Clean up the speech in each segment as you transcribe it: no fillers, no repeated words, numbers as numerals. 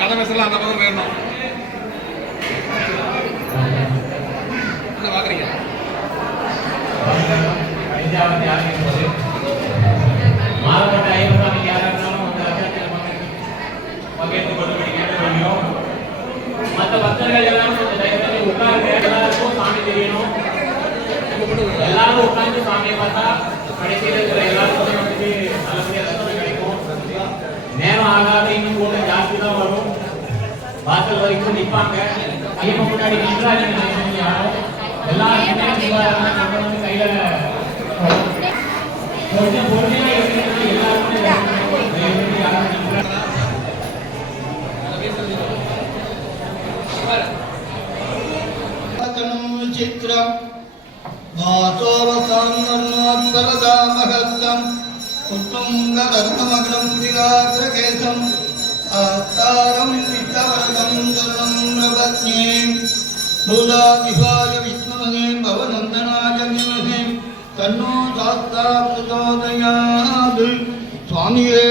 கதை பேசலாம் அந்த பக்கம் வேணும் என்ன பாக்குறீங்க மாறுபட்ட ஐயப்பன் யாராலும் பங்கேற்று கொண்டு மற்ற பக்தர்கள் எல்லாரும் உட்கார்ந்து எல்லாருக்கும் சாமி தெரியணும். எல்லாரும் உட்கார்ந்து சாமியை பார்த்தா கடைசியில் இருக்கிற எல்லாருக்கும் வந்துட்டு நல்லபடியாக தரிசனம் கிடைக்கும். நேரம் ஆகாத இன்னும் கூட ஜாஸ்தி தான் வரும். வாசல் வரைக்கும் நிற்பாங்க. ஐயப்பன் முன்னாடி நின்றாங்க யாரும் எல்லாரும் கையில கொஞ்சம் பொறுமையா இருக்கிறது எல்லாருமே चित्रं वासोवसान्नर्नात्तरदामहस्तं उत्तुङ्गरत्नमग्नं दिगाग्रकेशं आस्तारं विष्टवरदं शरणं प्रपद्ये भूतादिभाय विष्णुमहे भवनन्दनाय विमहे तन्नो शास्ता प्रचोदयात् स्वामिये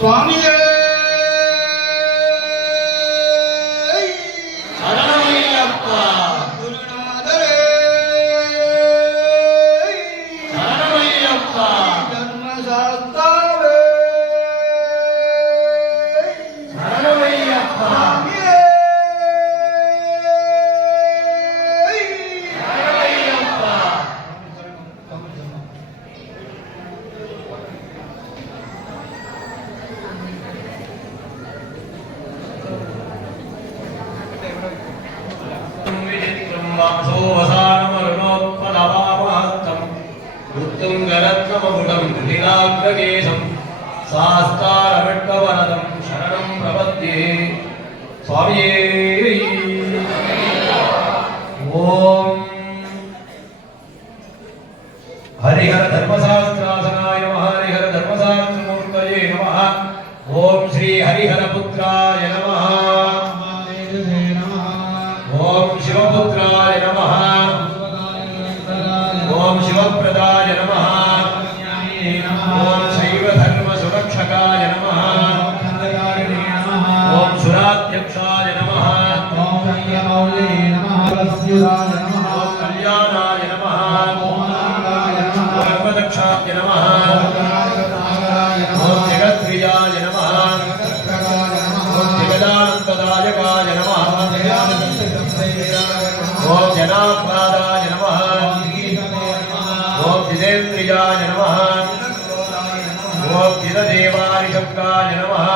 स्वामी शास्तारविट्टवरदं शरणं प्रपद्ये स्वामिये ओम हरिहर धर्मशास्त्रासनाय नमः हरिहर धर्मशास्त्रमूर्तये नमः ओम श्री हरिहर पुत्राय नमः ओम शिवपुत्राय नमः ओम शिवप्रदाय नमः ओम शैव धर्म सुरक्षकाय नमः ओम सुराध्यक्षाय नमः ओम संयमौले नमः सद्युराय नमः ओम कल्याणाय नमः ओम नागाय नमः ओम सर्वदक्षाय नमः ओम जगत्प्रियाय नमः ओम जगदानन्ददायकाय नमः ओम जनाह्लादाय नमः ओम जितेन्द्रियाय नमः ओम जितदेवारिशब्दाय नमः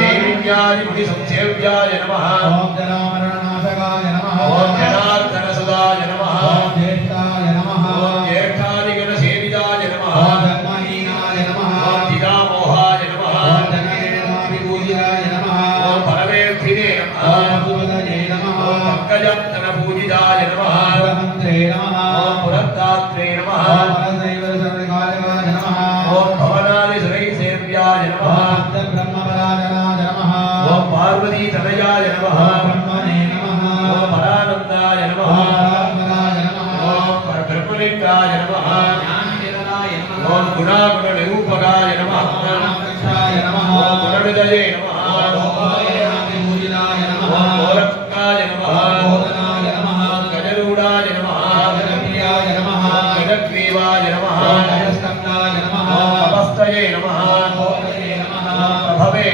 देवीन्यादिमुनिसंसेव्याय नमः ओम जनामरणनाशकाय नमः ओम जनार्दनसुदाय नमः ओम ज्येष्ठाय नमः ओम ज्येष्ठादिगणसेविताय नमः ओम धर्महीनाय नमः ओम जिदामोहाय नमः ओम जनयनाभिपूजिताय नमः ओम परमेष्ठिने नमः ओम सुभदये नमः ओम पंकजप्तनपूजिताय नमः मंत्रे नमः ओम पुरत्तात्रे नमः ओम परदैवसर्वकार्यकाय नमः ओम भवनादिसुरैसेव्याय नमः ब्रह्मपराजनाय नमः ओम पार्वती तनयाय नमः ब्रह्मणे नमः ओम परानन्दाय नमः परात्मनाय नमः ओम ब्रह्मनिष्ठाय नमः ज्ञाननिरताय नमः ओम गुणागुणनिरूपकाय नमः ओम गुणनिधये नमः ओम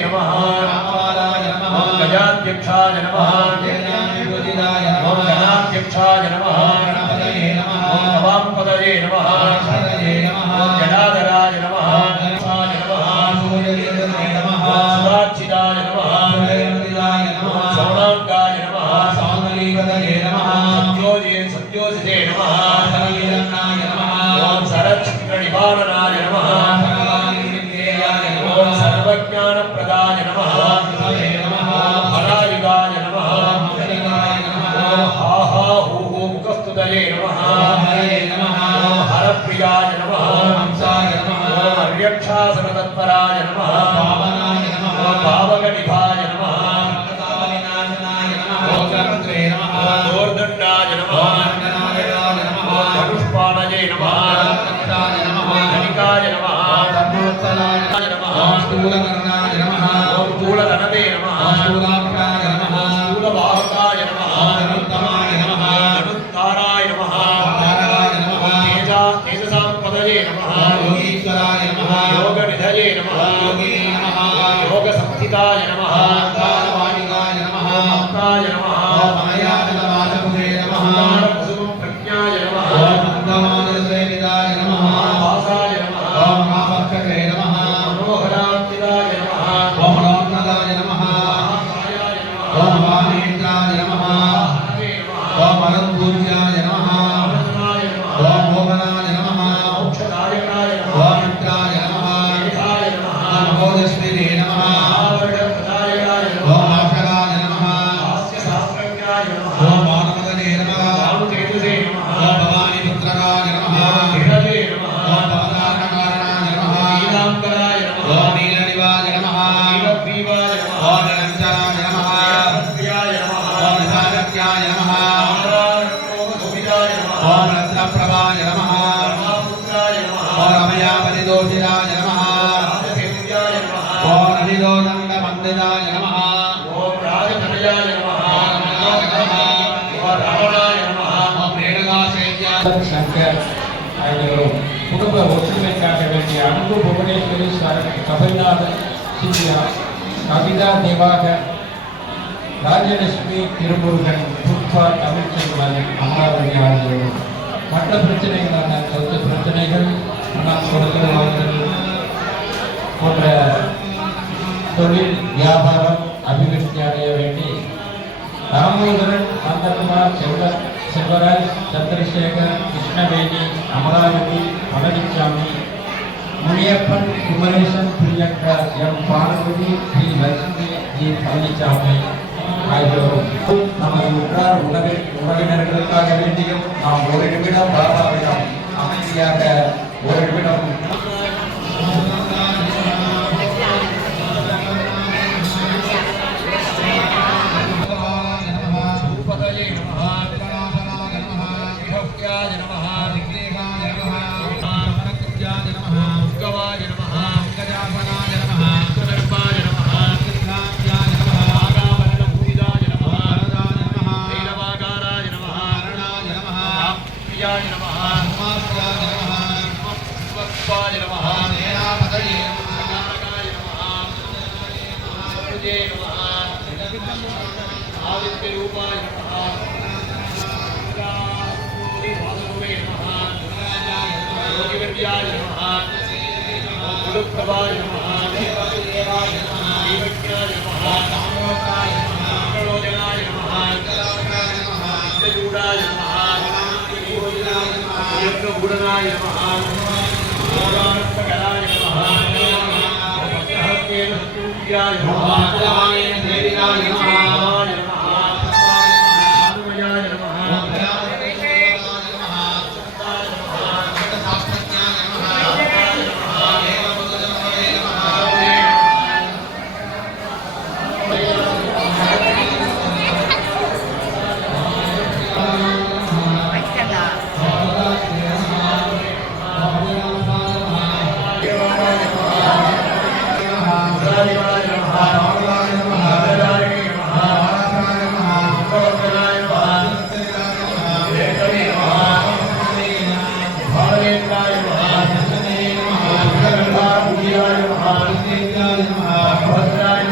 नमः रामवालाय नमः ओम गजाध्यक्षाय नमः जयनामृतिदाय ओम नमः गणाध्यक्षाय नमः गणपतये नमः ओम भवाम्पदये नमः गणपतये नमः ओम जटाधराय नमः गणेशाय नमः सूर्यदेवताय नमः सुराच्छिदाय नमः सूर्यदेवताय नमः सौनाङ्गाय नमः सौन्दरीपतये नमः सत्योजिते नमः सरवीरन्नाय नमः ओम सरच्छिद्रनिवारणाय नमः सर्वाणीन्द्रियाय नमः ओम सर्वज्ञानप्रदाय नमः तये नमः हरायुगाय नमः हरिकाय नमः हा हा हू हू मुखस्तुतये नमः हरये नमः हरप्रियाय नमः हंसाय नमः हर्यक्षासनतत्पराय नमः पावनाय नमः पावकनिभाय नमः प्रतापविनाशनाय नमः लोकमन्त्रे नमः दोर्दण्डाय नमः गणाय नमः धनुष्पाणये नमः रक्षाय नमः धनिकाय नमः धर्मोत्तराय नमः स्थूलकर्णाय नमः ओम स्थूलधनवे नमः स्थूलाक्षाय नमः स्थूलबाहुकाय नमः धनुत्तमाय नमः धनुत्ताराय नमः ताराय नमः तेजसाम्पदये नमः योगीश्वराय नमः योगनिधये नमः योगी नमः योगसंस्थिताय नमः कालवाणिकाय नमः भक्ताय नमः मायाजलवासपुरे नमः कुसुमं प्रज्ञाय नमः मन्दमानसेविताय नमः वासाय नमः ओम कामक्षते नमः मनोहरान्विताय नमः ओम मनोन्नताय नमः महाकायाय नमः ओम वाणीन्द्राय नमः हरे नमः ओम अनन्तपूज्याय नमः आनन्दनाय नमः ओम मोहनाय नमः मोक्षदायकाय नमः ओम मित्राय नमः मेधाय नमः नमोदस्मिने नमः आवरणप्रदायकाय नमः ओम आशराय नमः हास्यशास्त्रज्ञाय नमः ओम मानवदने नमः रामतेजसे नमः ओम भवानीपुत्रकाय नमः धिरवे नमः ओम भवतारणकारणाय नमः नीलाम्बराय नमः ओम नीलनिवाय नमः नीलग्रीवाय नमः ओम निरञ्जनाय नमः प्रियाय नमः ओम निधानज्ञाय नमः नारायणोपधुमिताय नमः ओम रत्नप्रभाय नमः महापुत्राय नमः ओम रमयापतिदोषिताय नमः राजसेव्याय नमः ओम रविदोदण्डमन्दिताय नमः ओम राजतनयाय नमः ओम रावणाय नमः ओम रेणुकासेव्याय சங்கர் ஆகியோரும் குடும்ப ஒற்றுமைக்காக வேண்டிய அன்பு புவனேஸ்வரி கபில்நாதன் சிந்தியா கவிதா திவாகர் ராஜலட்சுமி திருமுருகன் புஷ்பா தமிழ்ச்செல்வன் அமராவதி ஆகியோரும் மற்ற பிரச்சனைகளான சொத்து பிரச்சனைகள் பணம் கொடுக்கல் வாங்கல் போன்ற தொழில் வியாபாரம் அபிவிருத்தி அடைய வேண்டி தாமோதரன் நந்தகுமார் செல்வராஜ் சந்திரசேகர் கிருஷ்ணவேணி அமராவதி பழனிசாமி முனியப்பன் குமரேசன் பிரியங்கா எம் பார்வதி ஸ்ரீ லட்சுமி ஜி பழனிசாமி ஆகியோரும் நமது உற்றார் உறவினர்களுக்காக வேண்டியும் நாம் ஒரு நிமிடம் பாபாவிடம் அமைதியாக ஒரு நிமிடம் भूपतये नमः विघ्नाशनाय नमः विभक्त्याय नमः विघ्नेशाय नमः मनकृत्याय नमः उत्कवाय नमः गजासनाय नमः सुदर्पाय नमः कृष्णाभ्याय नमः आगामरणभूमिदाय नमः वरदाय नमः नीलवाकाराय नमः हरणाय नमः प्रियाय नमः समास्याय नमः स्वस्वाय नमः सेनापतये नमः नारकाय नमः नमः आदित्य रूपाय नमः वासुदेवे नमः योगिविद्याय नमः गुरुप्रभाय नमः देवाय नमः देवज्ञाय नमः सामोकाय नमः मंगलोजनाय नमः नित्यजूडाय नमः यज्ञगुणनाय नमः योगानन्दकराय नमः भक्तहस्तेन सत्युज्याय नमः देविकाय नमः भद्राय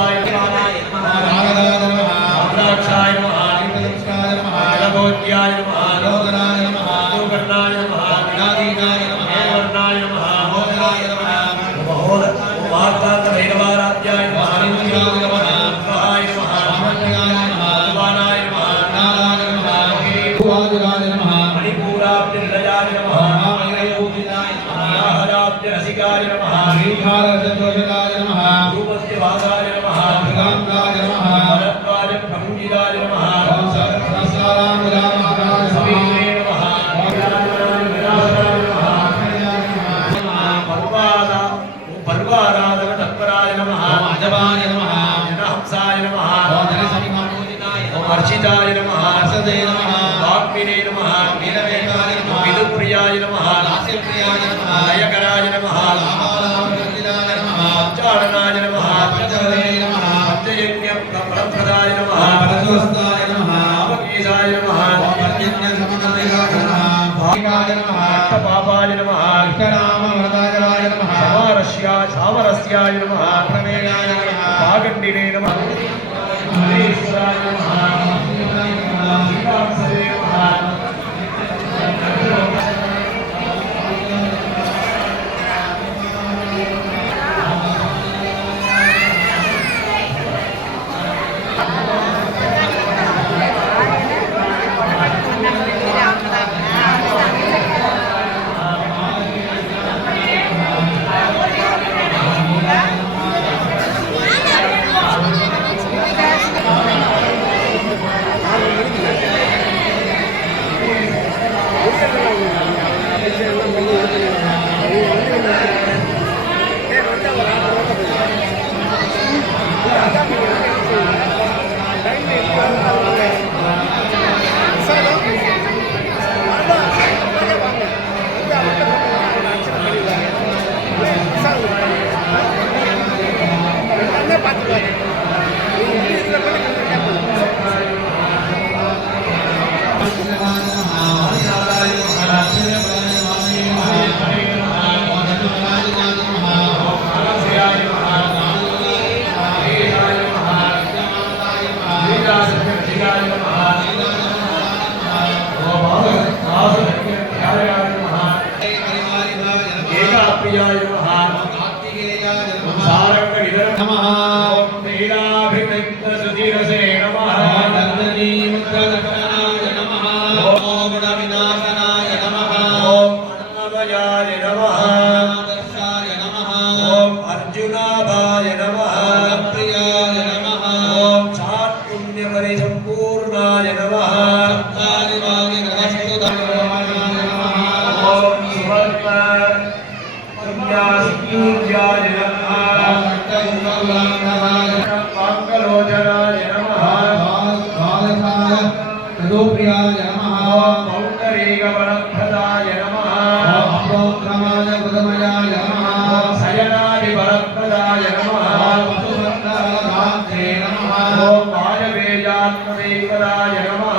स्वरूपाय नमः नारदाय नमः नाराक्षाय नमः नमस्काराय नमः जगदोज्याय नमः लोकनाय नमः लोकर्णाय नमः नादीनाय नमः वर्णाय नमः मोदनाय नमः भैरवाराध्याय नमः हरिमंगाय नमः रुद्राय नमः महामंगाय नमः भगवानाय नमः नाराय नमः भुवादिराय नमः मणिपूराब्जनिलयाय नमः महामंगलपूजिताय नमः नाहराब्जरसिकाय नमः श्रीधारसदोषकाय नमः रूपस्यवासाय नमः भगवान्ताय नमः भरद्वाज प्रभुजिताय नमः ओम सहस्रारामरामाय सवित्रे नमः पर्वाराधन तत्पराय नमः ओम अजबाय नमः जनहंसाय नमः ओम जनसंपूजिताय ओम नमः अर्चिताय नमः हर्षदे नमः वाग्मिने नमः वीरवेदाय नमः विदुप्रियाय नमः दास्यप्रियाय नमः लयकराय नमः लाभालाभवर्जिताय नमः चारणाय नमः पंचवदे नमः पंचयज्ञ परप्रदाय नमः परशुस्ताय नमः अपकेशाय नमः ओम पर्जन्य समन्वयाय नमः भाविकाय नमः पापाय नमः कृष्णनाम वरदाय नमः सामरस्याय नमः प्रमेयाय नमः भागण्डिने नमः हरेश्वराय नमः श्रीरामसरे नमः प्रियाय नमः कार्तिकेयाय नमः सारंगनिधर नमः लीलाभिषिक्तसुधीरसे नमः नन्दनीमुद्रदर्शनाय नमः ओम गुणविनाशनाय नमः ओम अन्नमयाय नमः दर्शाय नमः ओम अर्जुनाभाय नमः प्रियाय नमः ओम चातुर्यपरिसम्पूर्णाय नमः सप्तादिवागे गणस्तुताय नमः ओम सुवर्ण संज्ञाय नमः पाङ्गलोचनाय नमः प्रियाय नमः पौण्डरीकवरप्रदाय नमः अप्रोक्रमाय बुधमयाय नमः शयनादिवरप्रदाय नमः वसुभद्रगात्रे नमः ओम वायवेजात्मवेकदाय नमः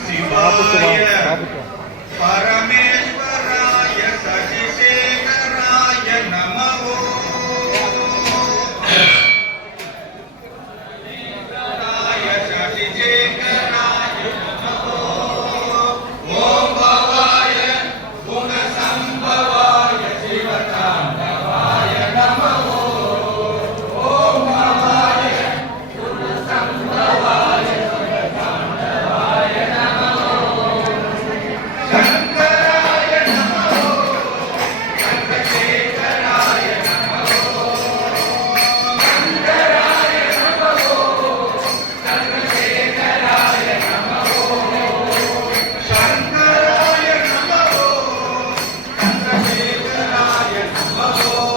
शिवाय परमेश्वराय शशिशेखराय नमः शशिशेखराय ओम भवाय गुणसंभवाय शिवतांडवाय नमः ओम भवाय गुणसंभवाय शिवतांडवाय नमः शंकराय नमः चंद्रशेखराय नमः शंकराय नमः चंद्रशेखराय नमः शंकराय नमः चंद्रशेखराय नमः शंकराय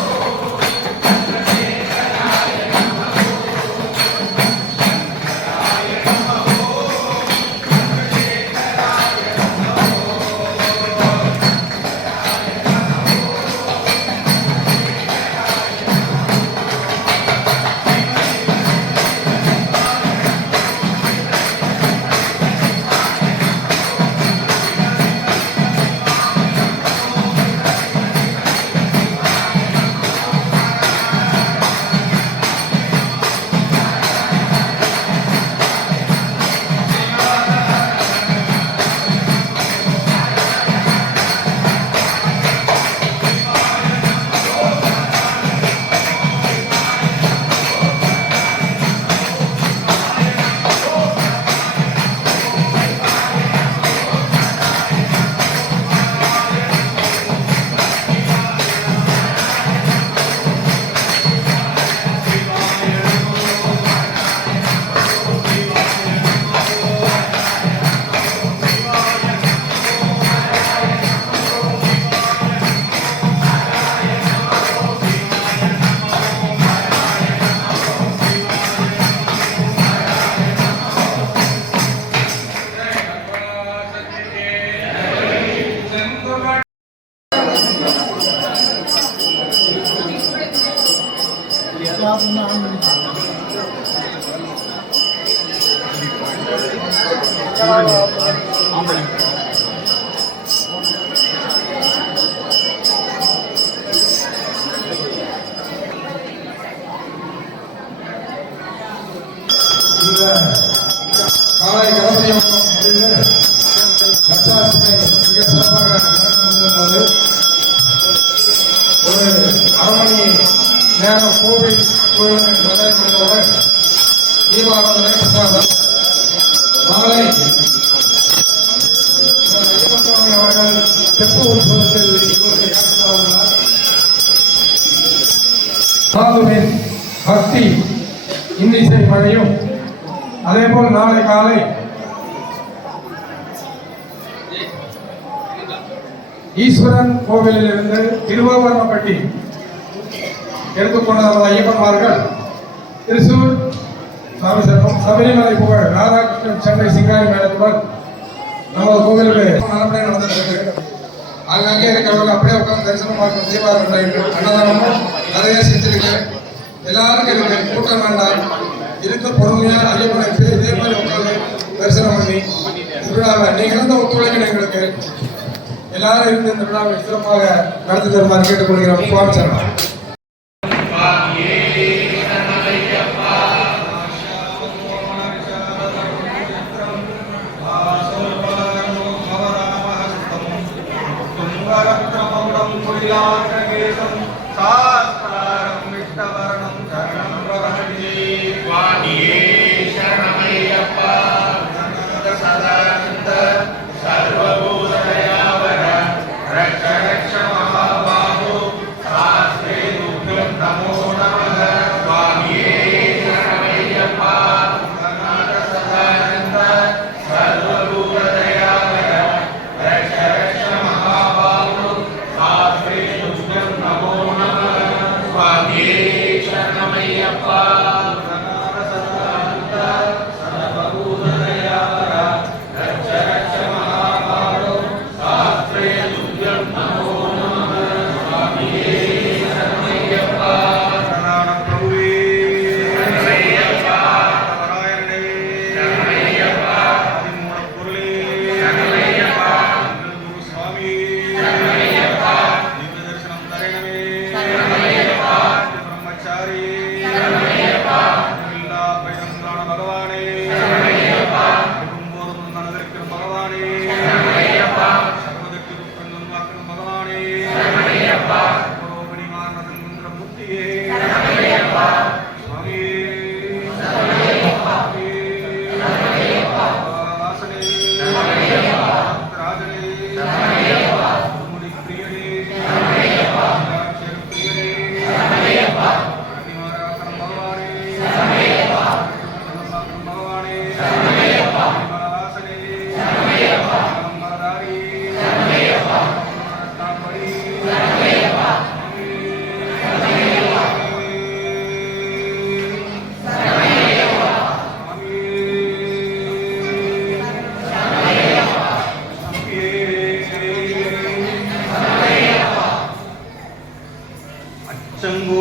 नमः चंद्रशेखराय नमः शंकराय नमः காலை கணபதியம் முடிந்து லட்சார்ச்சனை மிக சிறப்பாக நடந்து ஒரு அரை மணி நேரம் கோவில் முடிந்தவுடன் தீபாராதனை பிரசாதம் மாலை அவர்கள் தெற்கு உற்சவத்தில் சாதுவின் பக்தி இன்னிசை மழையும் அதேபோல் நாளை காலை ஈஸ்வரன் கோவிலில் இருந்து திருவாவரம்பட்டி எடுத்துக்கொண்ட நமது ஐயப்பன்மார்கள் திருசூர் சாமி சர்வம் சபரிமலை புகழ் ராதாகிருஷ்ணன் சென்னை சிங்காரி மேளத்துடன் நமது கோவிலுக்கு நல்லபடியாக நடந்துட்டு அங்கங்கே இருக்கிறவங்க அப்படியே உட்காந்து தரிசனம் பார்க்கணும். தீபாவளி அன்னதானமும் நிறைய செஞ்சிருக்கு. எல்லாருக்கும் இருக்கு, கூட்டம் வேண்டாம், இருக்க பொறுமையா ஐயப்பனை இதே மாதிரி உட்காந்து தரிசனம் பண்ணி திருவிழாவை நீங்களும் தான் ஒத்துழைக்கணும். எங்களுக்கு எல்லாரும் இருந்து இந்த விழாவை சிறப்பாக நடத்தி தருமாறு கேட்டுக்கொள்கிறோம். சுவாமி சரணம்.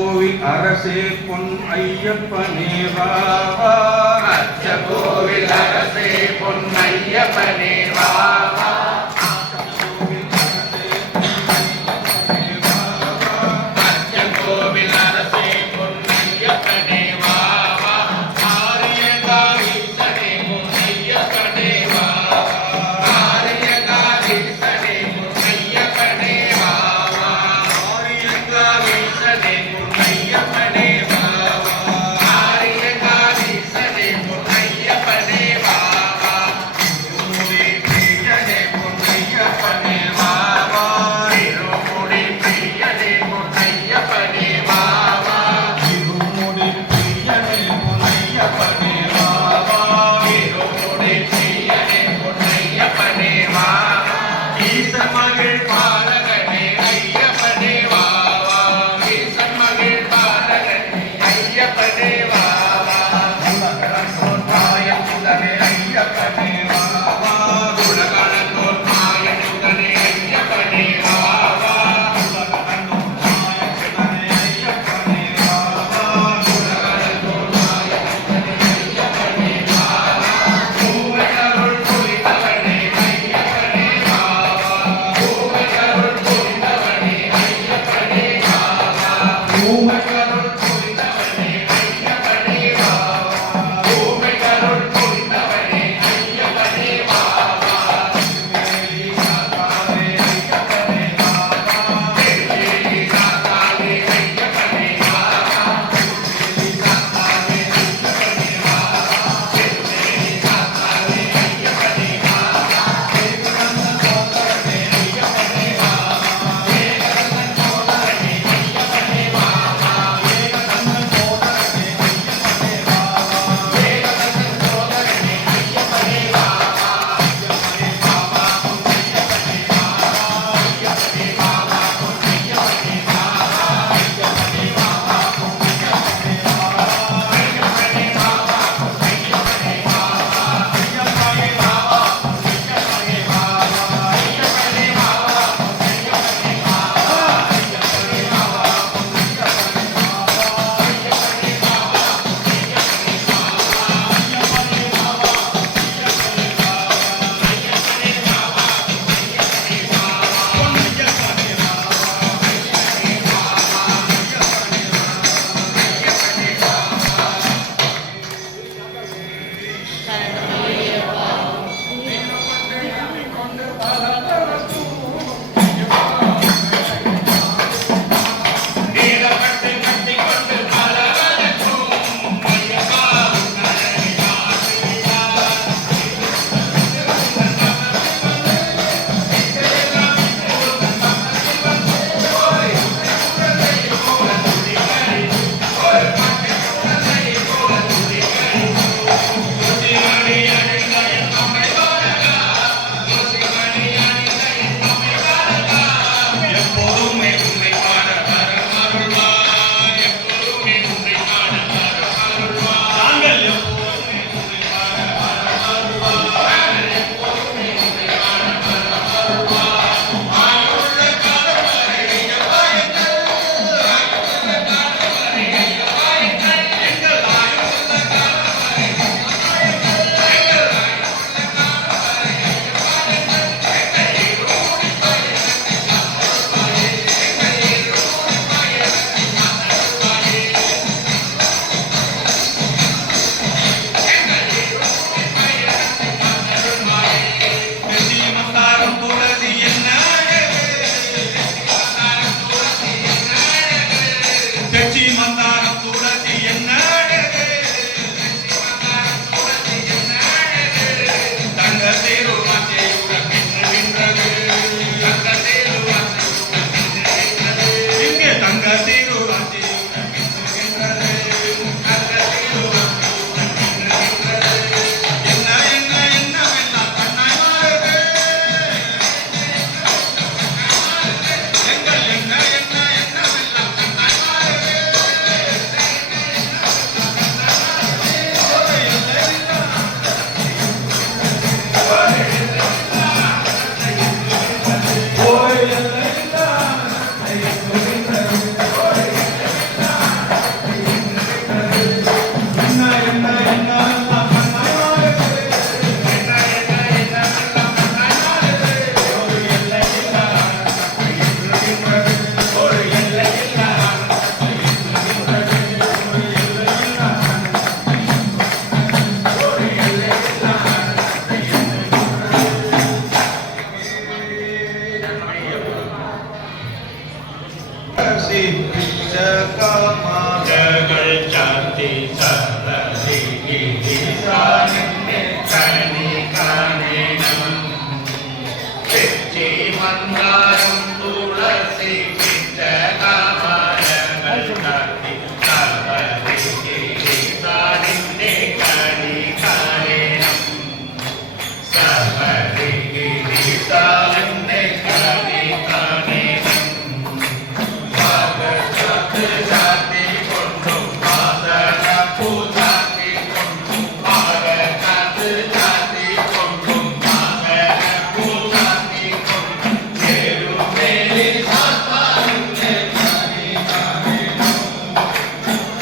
கோவில் அரசே பொன் ஐயப்பனே வா வா. கோவில் அரசே பொன்னையப்பனே வா வா. கோவில் அரசே பொன்னையப்பனே வா வா. ஆரியகாரீசனே பொன்னையப்பனே வா வா. ஆரியகாரீசனே பொன்னையப்பனே வா வா. ஆரியகாரீசனே பொன்னையப்பனே வா வா. ஆரியகாரீசனே பொன்னையப்பனே வா வா. மூரே பிரியனே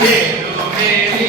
வேலுவேலி